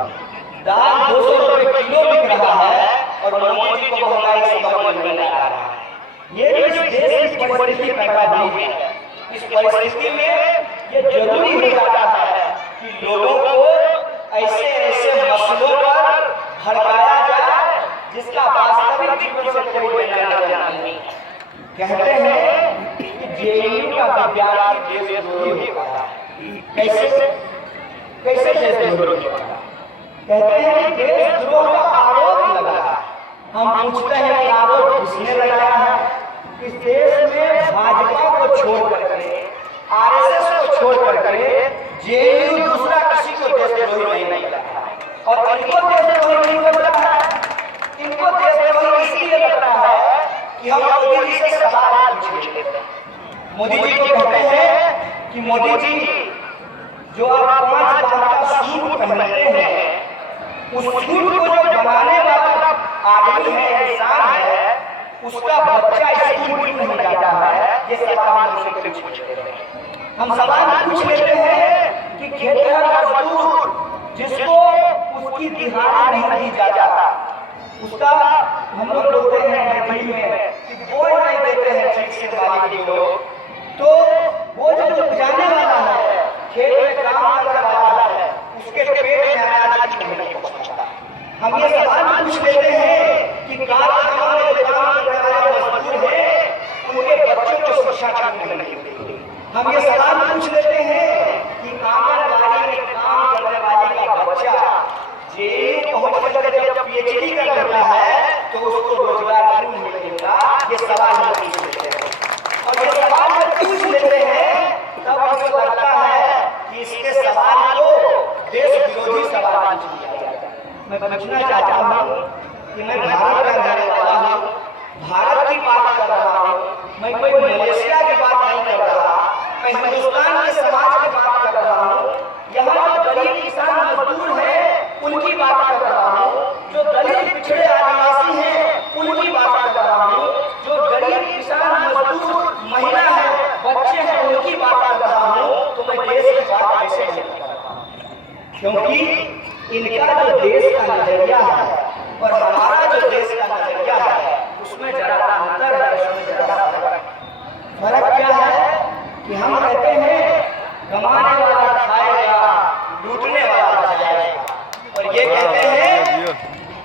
हूँ। दाल 200 रुपए किलो बिक रहा है और मोदी जी को महंगाई समझ में नहीं आ रहा है। ये इस देश की परिस्थिति पैदा हुई है। इस परिस्थिति में ये जरूरी हो जाता है कि लोगों को ऐसे ऐसे मसलों पर भड़काया जाए जिसका वास्तविक जीवन से कोई लेना देना नहीं है। कहते हैं कि जेएनयू का विद्यार्थी देशद्रोही होता है। कैसे कैसे देशद्रोही होता है? कहते हैं कि देशद्रोह का आरोप लगा है। हम पूछते हैं कि आरोप किसने लगाया है? इस देश में भाजपा को छोड़ करके, आरएसएस को छोड़ करके जेएनयू दूसरा किसी को देशद्रोही नहीं लगता है। और इनको देशद्रोही नहीं लगता है, इनको देशद्रोही इसलिए लगता है कि हम मोदी जी से सवाल पूछ लेते हैं। मोदी जी को कहते हैं कि मोदी जी जो आप 5 लाख का सूट पहनते हैं, उस सूट को जो बनाने वाला आदमी है, इंसान है, उसका बच्चा स्कूल नहीं जाता है। ये सवाल हम उनसे पूछ लेते हैं। हम सवाल पूछ लेते हैं कि खेतिहर मजदूर जिसको उसकी दिहाड़ी नहीं दी जाता, उसका हम लोग बोलते हैं दिल्ली में कि बोझ नहीं देते हैं ठीक से मालिक लोग, तो वो जो जाने वाला है, खेत में काम करने वाला है, उसके पेट में अनाज नहीं पहुंचता। हम ये सवाल पूछ लेते हैं कि कारखानों में काम करने वाले मजदूर हैं, उनके बच्चों को शिक्षा क्यों नहीं मिलती? हम ये सवाल पूछ लेते हैं कि आंगनबाड़ी में काम करने वाले का बच्चा जेएनयू पहुंच कर जब पीएचडी कर लेता है तो उसको रोजगार क्यों नहीं मिलेगा? ये सवाल हम पूछ लेते हैं। और ये सवाल जब पूछ लेते हैं तब हमको लगता है कि इसके सवाल को देश विरोधी सवाल पूछ लिया जाता है। मैं पूछना चाहता हूँ कि मैं भारत का रहने वाला हूँ, भारत की बात कर रहा हूँ, मैं कोई मलेशिया की बात नहीं कर रहा, मैं हिंदुस्तान के समाज की बात कर रहा हूँ। यहाँ जो गरीब किसान मजदूर हैं उनकी बात कर रहा हूँ, जो दलित पिछड़े आदिवासी हैं उनकी बात कर रहा हूँ, जो गरीब किसान मजदूर महिला है, बच्चे हैं, उनकी बात कर रहा हूँ। तो मैं देश की बात कैसे नहीं कर रहा? क्योंकि इनका जो देश का नजरिया है और हमारा जो देश का नजरिया है उसमें जरा अंतर है, उसमें जरा फर्क क्या है कि हम कहते हैं कमाने वाला खाएगा, लूटने वाला जाएगा, और ये कहते हैं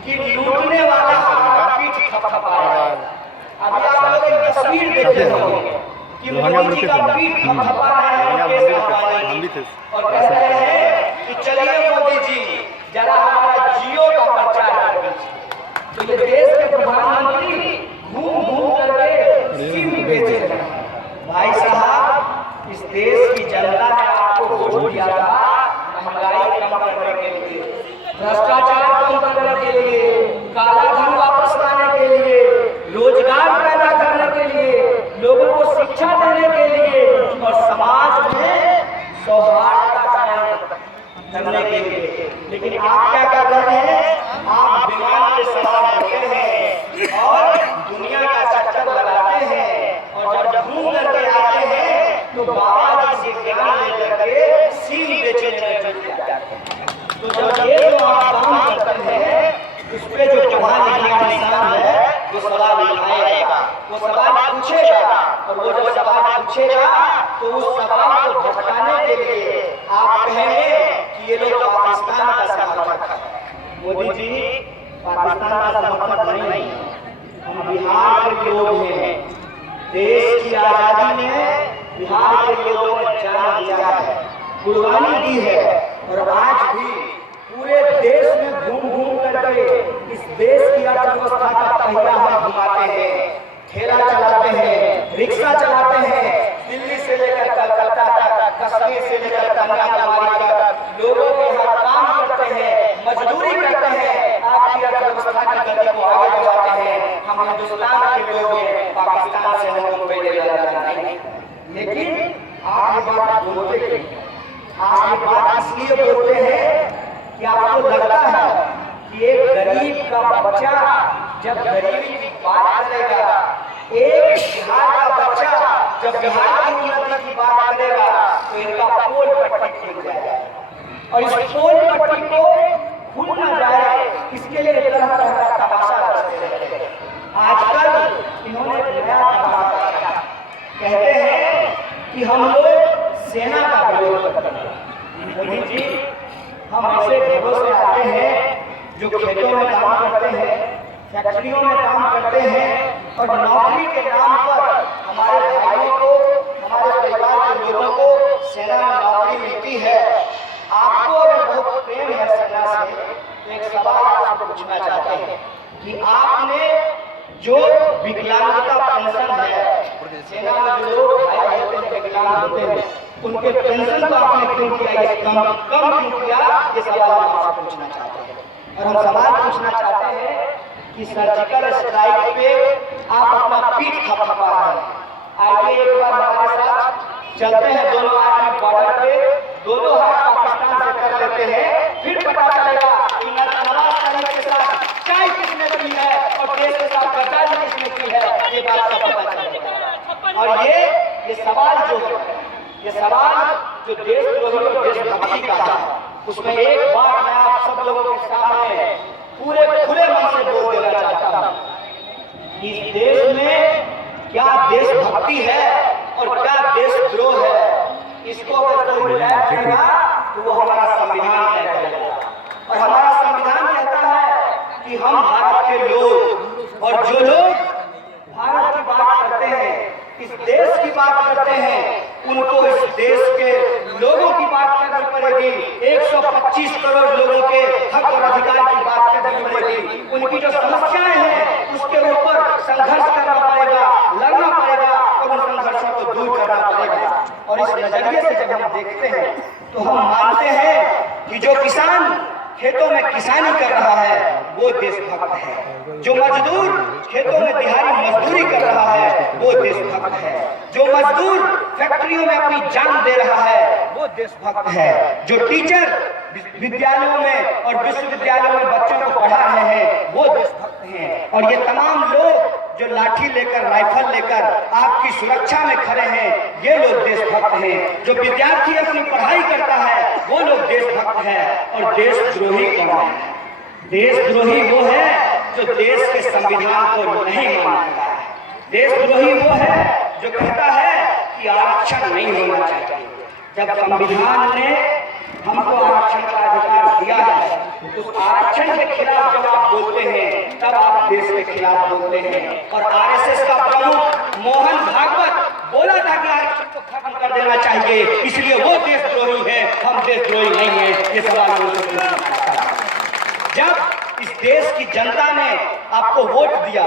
कि लूटने वाला हमारा पीठ थपथपाएगा। अभी आप लोग एक तस्वीर देखे होंगे कि मोदी जी का पीठ थपथपा रहे हैं और कह रहे हैं कि चलिए मोदी जी जरा हमारा जियो का प्रचार कर दीजिए। तो ये देश के प्रधानमंत्री घूम घूम करके सिम बेचे हैं। भाई साहब, इस देश की जनता ने आपको वोट दिया था महंगाई कम करने के लिए, भ्रष्टाचार कम करने के लिए, काला धन वापस लाने के लिए, रोजगार पैदा करने के लिए, लोगों को शिक्षा देने के लिए और समाज में सौहार्द का कायम करने के लिए। लेकिन आप क्या कर रहे हैं? आप विमान पे सवार होते हैं और दुनिया का चक्कर लगाते हैं, और जब घूम करके आते हैं तो बाबा जी से ज्ञान लेकर के सील बेचने में जुट जाते हैं। तो जब ये जो आप काम करते हैं उस पे जो पढ़ा लिखा इंसान है वो सवाल उठाएगा, वो सवाल पूछेगा, और वो जब सवाल पूछेगा तो उस सवाल को भटकाने के लिए आप कहेंगे कि ये लोग पाकिस्तान का समर्थक है। मोदी जी, पाकिस्तान का समर्थक नहीं, हम बिहार के लोग हैं। देश की आजादी में बिहार के लोगों ने जान दिया है, कुर्बानी दी है, और आज भी पूरे देश में घूम घूम करके इस देश की अर्थव्यवस्था का पहिया हम घुमाते हैं, ठेला चलाते हैं, रिक्शा चलाते हैं, दिल्ली से लेकर कलकत्ता तक, कश्मीर से लेकर कन्याकुमारी तक लोगों के यहाँ काम करते हैं, मजदूरी करते हैं, आपकी अर्थव्यवस्था की गति को आगे बढ़ाते हैं। हम हिंदुस्तान के लोग हैं, पाकिस्तान से हम लोग पहले लड़ना नहीं। लेकिन आप ये बात बोलते हैं, आप ये बात इसलिए बोलते हैं कि आपको लगता है कि एक गरीब का बच्चा जब गरीबी की बात करेगा, एक बिहार का बच्चा जब बिहार की उन्नति की बात करेगा तो इनका पोल पट्टी खुल जाएगा, और इस पोल पट्टी को हम ऐसे घरों से आते हैं जो खेतों में काम करते हैं, फैक्ट्रियों में काम करते हैं और नौकरी के नाम पर हमारे भाइयों को, हमारे परिवार के लोगों को सेना में नौकरी मिलती है। आपको अगर बहुत प्रेम है सेना से तो एक सवाल आपसे पूछना चाहते हैं कि आपने जो विकलांगता पेंशन है, सेना में जो लोग घायल होते हैं, विकलांग होते हैं, उनके पेंशन को आपने क्यों किया, कम क्यों किया, ये सवाल हम आपसे पूछना चाहते हैं। और हम सवाल पूछना चाहते हैं कि सर्जिकल स्ट्राइक पे आप अपना पीठ थपथपा रहे हैं। आइए एक बार हमारे साथ चलते हैं, दोनों आदमी बॉर्डर पे दोनों हाथ पाकिस्तान से कर लेते हैं, फिर पता चलेगा कि नवाज शरीफ के साथ चाय किसने पी है और देश के साथ गद्दारी किसने की है, ये बात का पता चलेगा। और ये सवाल जो है, ये सवाल जो देशद्रोही और देशभक्ति का है, उसमें एक बात मैं आप सब लोगों के सामने पूरे खुले मन से बोल देना चाहता हूँ। इस देश में क्या देशभक्ति है और क्या देशद्रोह है, इसको अगर कोई तय करेगा तो वो हमारा संविधान तय करेगा। और हमारा संविधान कहता है कि हम भारत के लोग, और जो लोग भारत की बात करते हैं, इस देश की बात करते हैं, उनको इस देश के लोगों की बात करनी पड़ेगी। 125 करोड़ लोगों के हक और अधिकार की बात करनी पड़ेगी। उनकी जो समस्याएं हैं उसके ऊपर संघर्ष करना पड़ेगा, लड़ना पड़ेगा और उन संघर्षों को दूर करना पड़ेगा। और इस नजरिए से जब हम देखते हैं तो हम मानते हैं कि जो किसान खेतों में किसानी कर रहा है वो देशभक्त है, जो मजदूर खेतों में दिहाड़ी मजदूरी कर रहा है वो देशभक्त है, जो मजदूर फैक्ट्रियों में अपनी जान दे रहा है वो देशभक्त है, जो टीचर विद्यालयों में और विश्वविद्यालयों में बच्चों को पढ़ा रहे हैं वो देशभक्त हैं। और ये तमाम लोग जो लाठी लेकर, राइफल लेकर आपकी सुरक्षा में खड़े हैं, ये लोग देशभक्त हैं। जो विद्यार्थी अपनी पढ़ाई करता है वो लोग देशभक्त हैं। और देशद्रोही कौन है? देशद्रोही वो है जो देश के संविधान को नहीं मानता है। देशद्रोही वो है जो कहता है कि आरक्षण नहीं होना चाहिए। जब संविधान ने हमको आरक्षण का अधिकार दिया है तो आरक्षण के खिलाफ जब आप बोलते हैं तब आप देश के खिलाफ बोलते हैं। और आरएसएस का प्रमुख मोहन भागवत बोला था कि आरक्षण को खत्म कर देना चाहिए, इसलिए वो देशद्रोही है, हम देशद्रोही नहीं है। ये सवाल जब इस देश की जनता ने आपको वोट दिया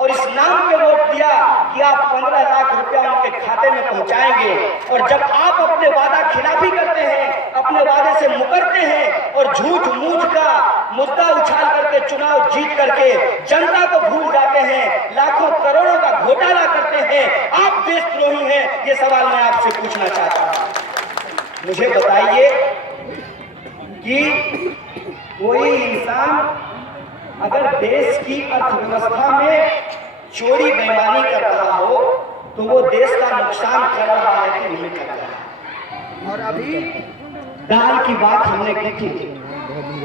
और इस नाम पे वोट दिया कि आप 15 लाख रुपया उनके खाते में पहुंचाएंगे, और जब आप अपने वादा खिलाफी करते हैं, अपने वादे से मुकरते हैं और झूठ मूठ का मुद्दा उछाल करके चुनाव जीत करके जनता को भूल जाते हैं, लाखों करोड़ों का घोटाला करते हैं, आप देशद्रोही हैं। ये सवाल मैं आपसे पूछना चाहता हूं। मुझे बताइए कि कोई इंसान अगर देश की अर्थव्यवस्था में चोरी बेईमानी कर रहा हो तो वो देश का नुकसान कर रहा है कि नहीं कर रहा है? और अभी दाल की बात हमने की थी,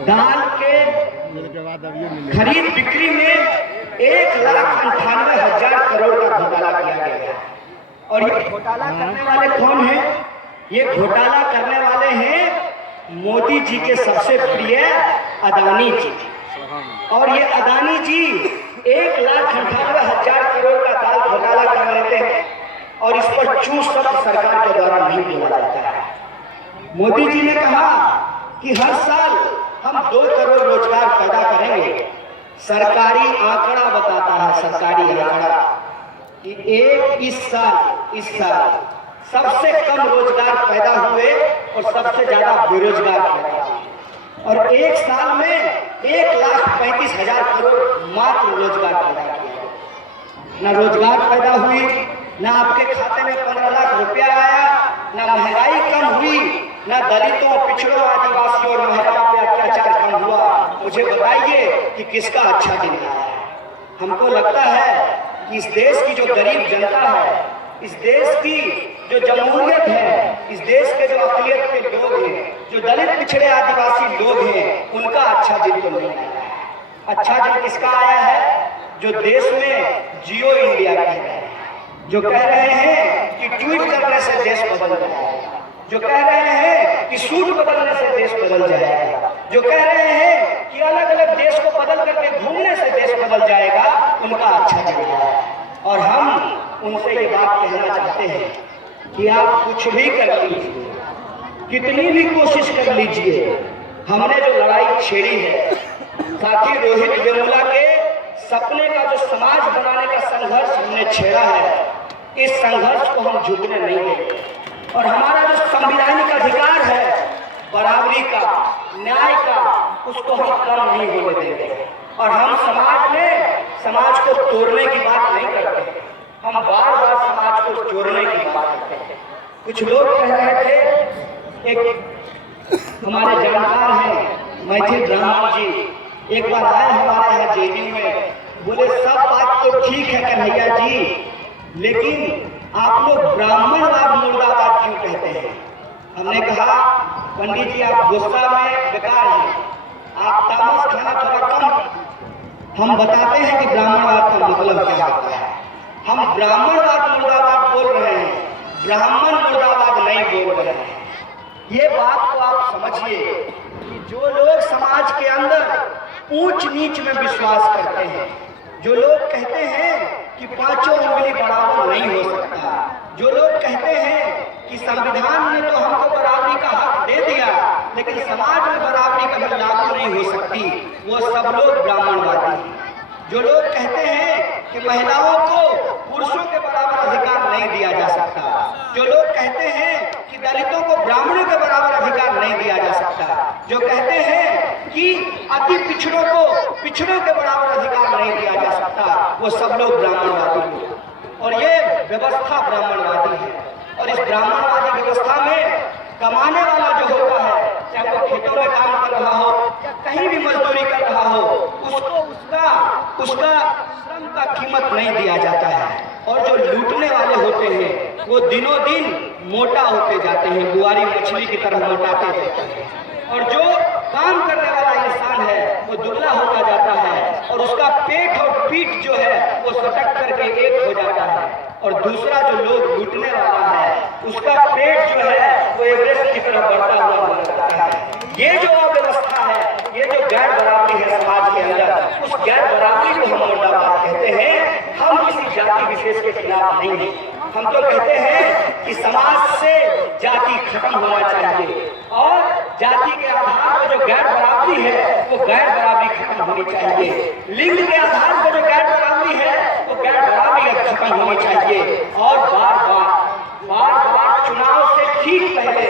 दाल के खरीद बिक्री में 1,98,000 करोड़ का घोटाला किया गया। और ये घोटाला करने वाले कौन हैं? ये घोटाला करने वाले हैं मोदी जी के सबसे प्रिय अदानी जी। और ये अदानी जी 1,98,000 करोड़ का दाल घोटाला कर लेते हैं और इस पर चूस शब्द सरकार के द्वारा नहीं बोला जाता है। मोदी जी ने कहा कि हर साल हम 2 करोड़ रोजगार पैदा करेंगे। सरकारी आंकड़ा बताता है, सरकारी आंकड़ा कि इस साल सबसे कम रोजगार पैदा हुए और सबसे ज्यादा बेरोजगार पैदा हुए। और एक साल में 1,35,000 करोड़ मात्र रोजगार पैदा किया। न रोजगार पैदा हुई, न आपके खाते में 15 लाख रुपया आया, न महंगाई कम हुई, न दलितों, पिछड़ों, आदिवासियों और महिलाओं पे अत्याचार कम हुआ। मुझे बताइए कि किसका अच्छा दिन आया? हमको लगता है कि इस देश की जो गरीब जनता है, इस देश की जो जमहूरियत है, इस देश के जो अक़लियत के लोग हैं, जो दलित, पिछड़े, आदिवासी लोग हैं, उनका अच्छा दिन तो नहीं आया है। अच्छा दिन किसका आया है? जो देश में जियो इंडिया कह रहे हैं, जो कह रहे हैं कि ट्वीट करने से देश बदल जाएगा, जो कह रहे हैं कि सूट बदलने से देश बदल जाएगा, जो कह रहे हैं कि अलग अलग देश को बदल करके घूमने से देश बदल जाएगा, उनका अच्छा जाएगा। और हम उनसे ये बात कहना चाहते हैं कि आप कुछ भी कर लीजिए, कितनी भी कोशिश कर लीजिए, हमने जो लड़ाई छेड़ी है, साथी रोहित वेमुला के सपने का जो समाज बनाने का संघर्ष हमने छेड़ा है, इस संघर्ष को हम झुकने नहीं देंगे। और हमारा जो संवैधानिक अधिकार है बराबरी का, न्याय का, उसको हम कम नहीं होने देंगे। और हम समाज को तोड़ने की बात नहीं करते, हम बार बार समाज को जोड़ने की बात करते हैं। कुछ लोग कह रहे थे, एक हमारे जानकार हैं मैथिल ब्राह्मण जी एक बार आए हमारे यहाँ जेडीयू में, बोले सब बात तो ठीक है कन्हैया जी, लेकिन आप लोग ब्राह्मणवाद मुर्दाबाद क्यों कहते हैं? हमने कहा पंडित जी आप गुस्सा में बेकार हैं, आप तामस खाना थोड़ा कम। हम बताते हैं कि ब्राह्मणवाद का मतलब क्या होता है। हम ब्राह्मणवाद मुर्दाबाद बोल रहे हैं, ब्राह्मण मुर्दाबाद नहीं बोल रहे हैं। ये बात को आप समझिए कि जो लोग समाज के अंदर ऊंच नीच में विश्वास करते हैं, जो लोग कहते हैं कि पांचों उंगली बराबर नहीं हो सकता, जो लोग कहते हैं कि संविधान ने तो हमको बराबरी का हक दे दिया लेकिन समाज में बराबरी कभी लागू नहीं हो सकती, वो सब लोग ब्राह्मणवादी हैं। जो लोग कहते हैं कि महिलाओं को पुरुषों के बराबर अधिकार नहीं दिया जा सकता, जो लोग कहते हैं कि दलितों को ब्राह्मणों के बराबर अधिकार नहीं दिया जा सकता, जो कहते हैं कि अति पिछड़ों को पिछड़ों के बराबर अधिकार नहीं दिया जा सकता, वो सब लोग ब्राह्मणवादी हैं। और ये व्यवस्था ब्राह्मणवादी है। और इस ब्राह्मणवादी व्यवस्था में कमाने वाला जो होता है, चाहे वो खेतों में काम कर रहा हो या कहीं भी मजदूरी कर रहा हो, उसको उसका श्रम का कीमत नहीं दिया जाता है। और जो लूटने वाले होते हैं वो दिनों दिन मोटा होते जाते हैं, बुआरी मछली की तरह मोटाते जाते हैं। और जो काम करने वाला इंसान है वो दुबला होता जाता है और उसका पेट और पीठ जो है वो सटक करके एक हो जाता है। और दूसरा जो लोग लूटने वाला है उसका पेट जो है वो एवरेस्ट की तरफ बढ़ता हुआ नजर आता है। ये जो अव्यवस्था है, ये जो गैर बराबरी है समाज के अंदर, उस गैर बराबरी को हम मुर्दाबाद कहते हैं। हम किसी जाति विशेष के खिलाफ नहीं हैं। हम तो कहते हैं कि समाज से जाति खत्म होना चाहिए और जाति के आधार पर जो गैर बराबरी है वो गैर बराबरी खत्म होनी चाहिए। लिंग के आधार पर जो गैर बराबरी है वो गैर बराबरी खत्म होनी चाहिए। और बार बार चुनाव से ठीक पहले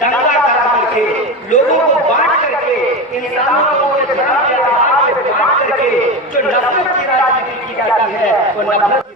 दंगा करा करके, लोगों को बांट करके, इंसानों को धर्म के आधार पर बांट करके जो नफरत की राजनीति की जाती है वो नफरत